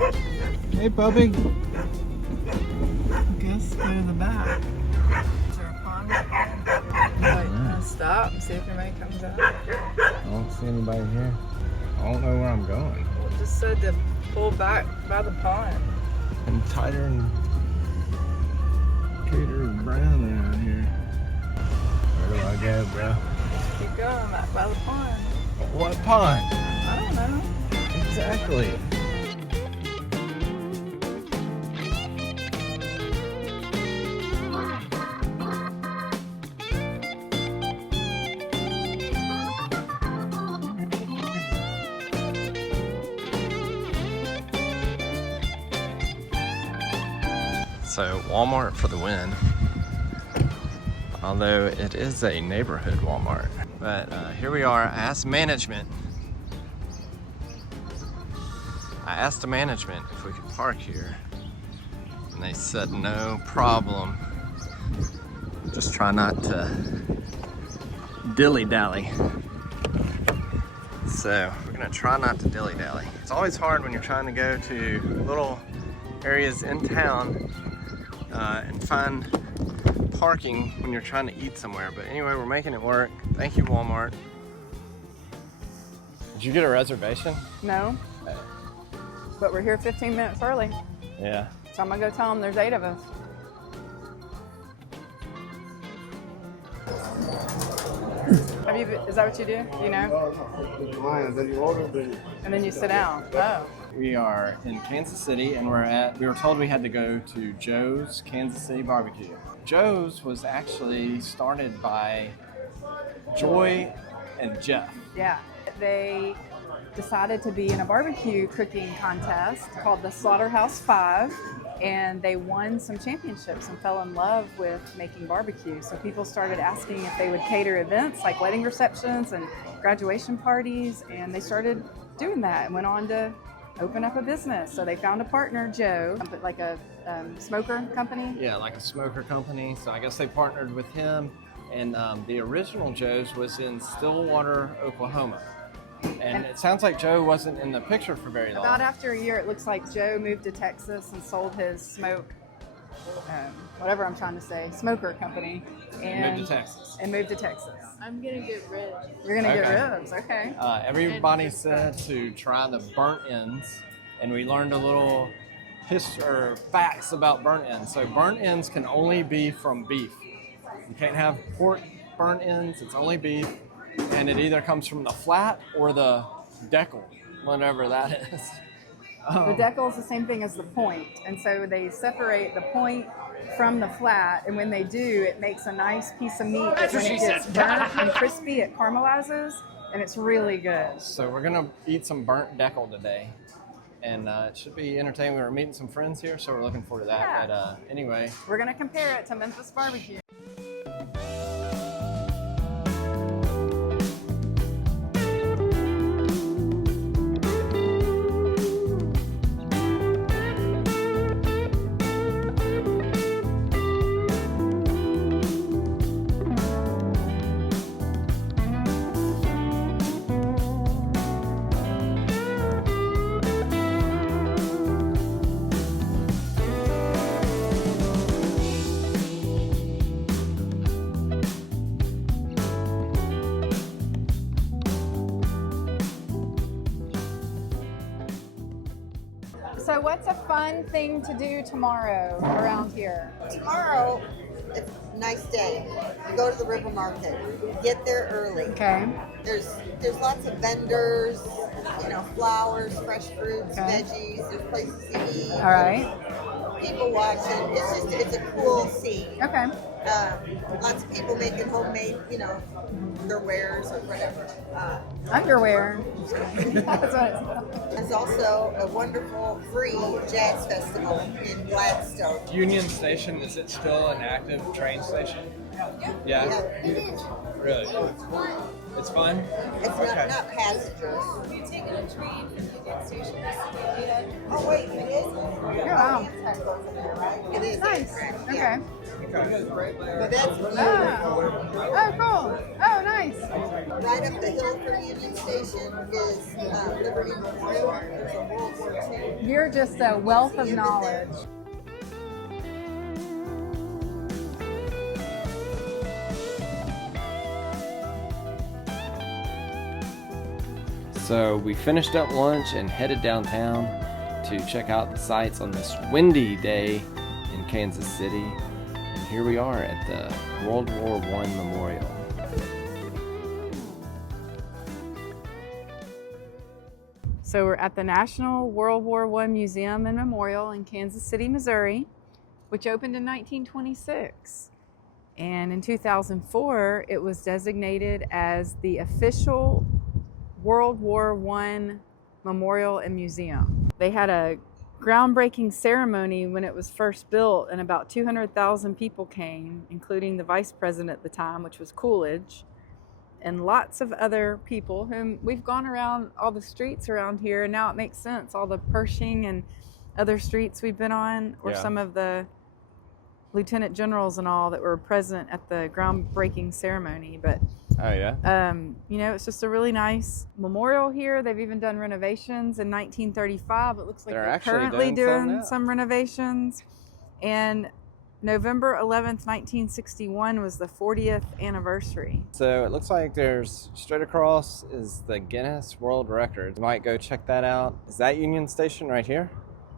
Hey, puppy. I guess go to the back. Is there a pond? Like, stop and see if anybody comes out. I don't see anybody here. I don't know where I'm going. Well, it just said to pull back by the pond. I'm tighter and Cater is brown around here. Where do I go, bro? Keep going back by the pond. What pond? I don't know. Exactly. So Walmart for the win, although it is a neighborhood Walmart. But here we are. I asked management if we could park here, and they said no problem. Just try not to dilly-dally. So we're gonna try not to dilly-dally. It's always hard when you're trying to go to little areas in town and find parking when you're trying to eat somewhere. But anyway, we're making it work. Thank you, Walmart. Did you get a reservation? No. But we're here 15 minutes early. Yeah. So I'm gonna go tell them there's 8 of us. Is that what you do? You know? And then you sit down. Oh. We are in Kansas City, and we were told we had to go to Joe's Kansas City Barbecue. Joe's was actually started by Joy and Jeff. Yeah. They decided to be in a barbecue cooking contest called the Slaughterhouse 5, and they won some championships and fell in love with making barbecue. So people started asking if they would cater events like wedding receptions and graduation parties, and they started doing that and went on to open up a business. So they found a partner, Joe, like a smoker company. Yeah, like a smoker company. So I guess they partnered with him, and the original Joe's was in Stillwater, Oklahoma. And it sounds like Joe wasn't in the picture for very long. About after a year, it looks like Joe moved to Texas and sold his smoker company. And moved to Texas. I'm gonna get ribs. You're gonna get ribs, okay. Everybody said to try the burnt ends, and we learned a little history or facts about burnt ends. So burnt ends can only be from beef. You can't have pork burnt ends, it's only beef. And it either comes from the flat or the decal, whatever that is. The decal is the same thing as the point, and so they separate the point from the flat, and when they do, it makes a nice piece of meat. When it gets burnt and crispy, it caramelizes, and it's really good. So we're gonna eat some burnt decal today, and it should be entertaining. We were meeting some friends here, so we're looking forward to that. Yeah. But anyway, we're gonna compare it to Memphis barbecue. So what's a fun thing to do tomorrow around here? Tomorrow, it's a nice day. You go to the river market. Get there early. Okay. There's lots of vendors, flowers, fresh fruits, Okay. veggies. There's places to eat. All right. People watching. It's a cool scene. Okay. Lots of people making homemade, their wares or whatever. Underwear. That's what it's. There's also a wonderful free jazz festival in Gladstone. Union Station, is it still an active train station? Yeah. It is. Really? It's fun? It's not passengers. You're taking a train from Union Station to Oh wait, it is? Wow. It is. Nice. Okay. But that's beautiful. Oh, cool. Oh, nice. Right up the hill from Union Station. station is Liberty Memorial. There's a World War II. You're just a wealth of knowledge. So we finished up lunch and headed downtown to check out the sights on this windy day in Kansas City. And here we are at the World War I Memorial. So we're at the National World War I Museum and Memorial in Kansas City, Missouri, which opened in 1926. And in 2004, it was designated as the official World War I Memorial and Museum. They had a groundbreaking ceremony when it was first built, and about 200,000 people came, including the vice president at the time, which was Coolidge, and lots of other people whom we've gone around all the streets around here, and now it makes sense. All the Pershing and other streets we've been on, or some of the lieutenant generals and all that were present at the groundbreaking ceremony. But oh yeah, you know, it's just a really nice memorial here. They've even done renovations in 1935. It looks like they're currently doing some renovations. And November 11th, 1961 was the 40th anniversary. So it looks like there's straight across is the Guinness World Records. We might go check that out. Is that Union Station right here?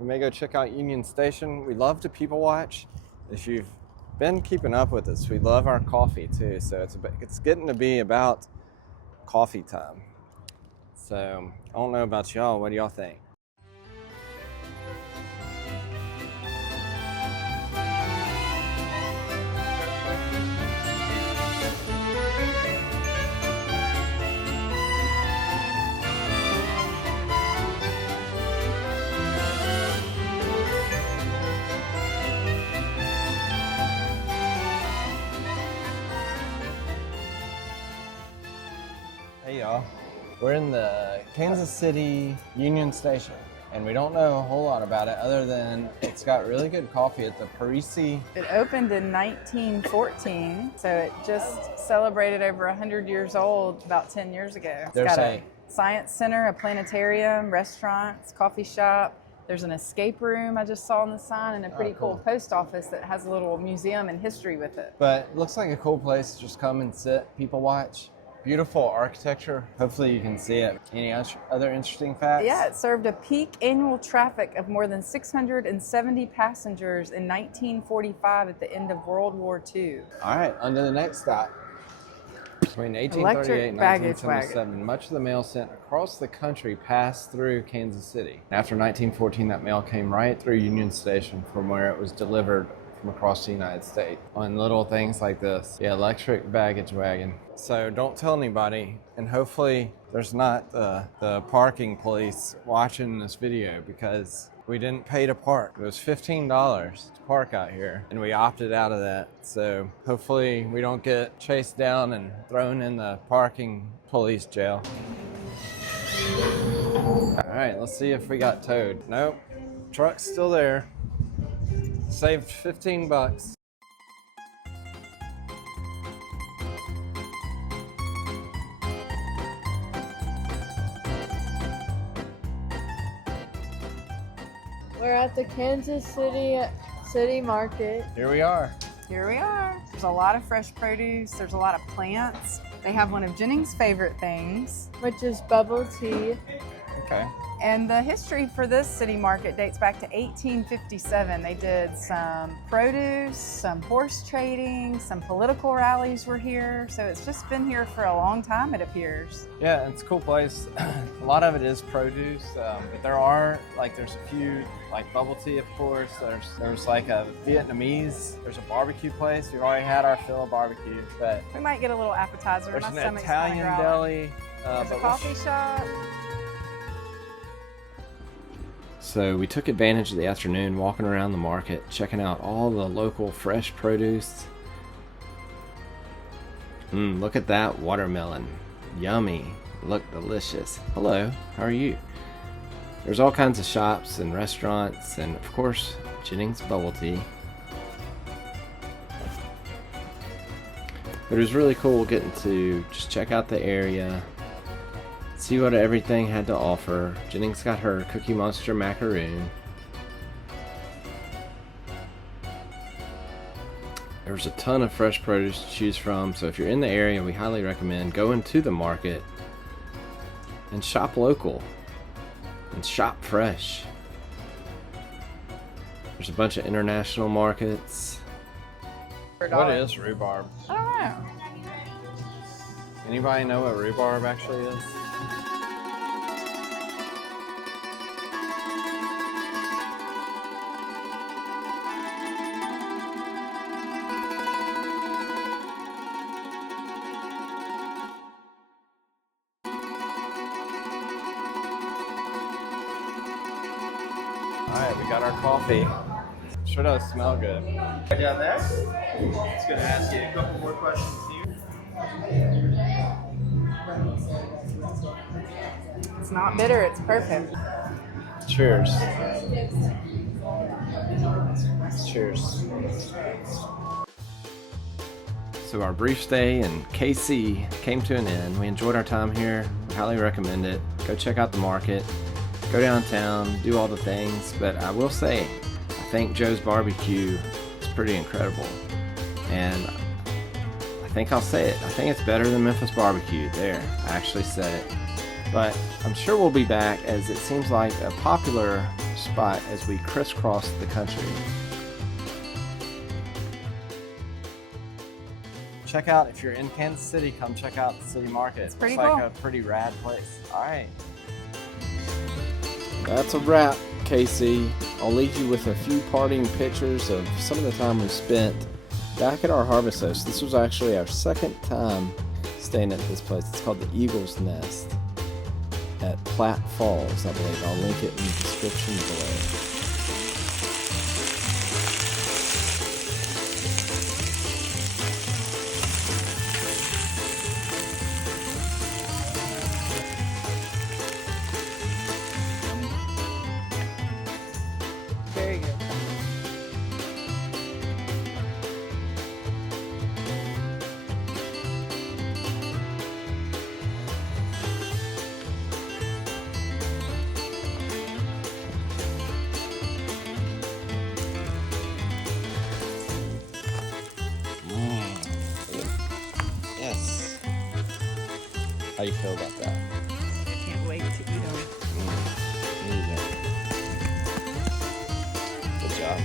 We may go check out Union Station. We love to people watch. If you've been keeping up with us, we love our coffee too. So it's getting to be about coffee time. So I don't know about y'all. What do y'all think? Hey y'all, we're in the Kansas City Union Station, and we don't know a whole lot about it other than it's got really good coffee at the Parisi. It opened in 1914, so it just celebrated over 100 years old about 10 years ago. It's got a science center, a planetarium, restaurants, coffee shop. There's an escape room I just saw on the sign, and a pretty cool post office that has a little museum and history with it. But it looks like a cool place to just come and sit, people watch. Beautiful architecture. Hopefully you can see it. Any other interesting facts? Yeah, it served a peak annual traffic of more than 670 passengers in 1945 at the end of World War II. All right, on to the next stop. Between 1838 and 1977, much of the mail sent across the country passed through Kansas City. After 1914, that mail came right through Union Station from where it was delivered from across the United States on little things like this. The electric baggage wagon. So don't tell anybody, and hopefully there's not the parking police watching this video, because we didn't pay to park. It was $15 to park out here, and we opted out of that. So hopefully we don't get chased down and thrown in the parking police jail. All right, let's see if we got towed. Nope, truck's still there. Saved 15 bucks. We're at the Kansas City Market. Here we are. Here we are. There's a lot of fresh produce. There's a lot of plants. They have one of Jennings' favorite things, Which is bubble tea. Okay. and the history for this city market dates back to 1857. They did some produce, some horse trading, some political rallies were here. So it's just been here for a long time, it appears. Yeah, it's a cool place. A lot of it is produce, but there's a few, like bubble tea, of course. There's like a Vietnamese, there's a barbecue place. We've already had our fill of barbecue, but We might get a little appetizer. there's My an stomach's Italian kinda growling. deli. There's a but coffee shop. So we took advantage of the afternoon walking around the market, checking out all the local fresh produce. Look at that watermelon. Yummy. Look delicious. Hello, how are you? There's all kinds of shops and restaurants, and of course, Jennings bubble tea. But it was really cool getting to just check out the area, see what everything had to offer. Jennings got her Cookie Monster macaroon. There's a ton of fresh produce to choose from, so if you're in the area, we highly recommend going to the market and shop local and shop fresh. There's a bunch of international markets. What is rhubarb? I don't know. Anybody know what rhubarb actually is? Alright, we got our coffee. Sure does smell good. Right down there. Just gonna ask you a couple more questions here. It's not bitter, it's perfect. Cheers. Cheers. So our brief stay in KC came to an end. We enjoyed our time here. We highly recommend it. Go check out the market. Go downtown, do all the things. But I will say, I think Joe's Barbecue is pretty incredible. And I think I'll say it. I think it's better than Memphis Barbecue. There, I actually said it. But I'm sure we'll be back, as it seems like a popular spot as we crisscross the country. Check out, if you're in Kansas City, come check out the city market. It's pretty like cool. a pretty rad place. All right. That's a wrap, KC. I'll leave you with a few parting pictures of some of the time we spent back at our Harvest Host. This was actually our second time staying at this place. It's called the Eagle's Nest at Platte Falls, I believe. I'll link it in the description below. Very good. Yes. How you feel about that? I can't wait to eat them. Good job.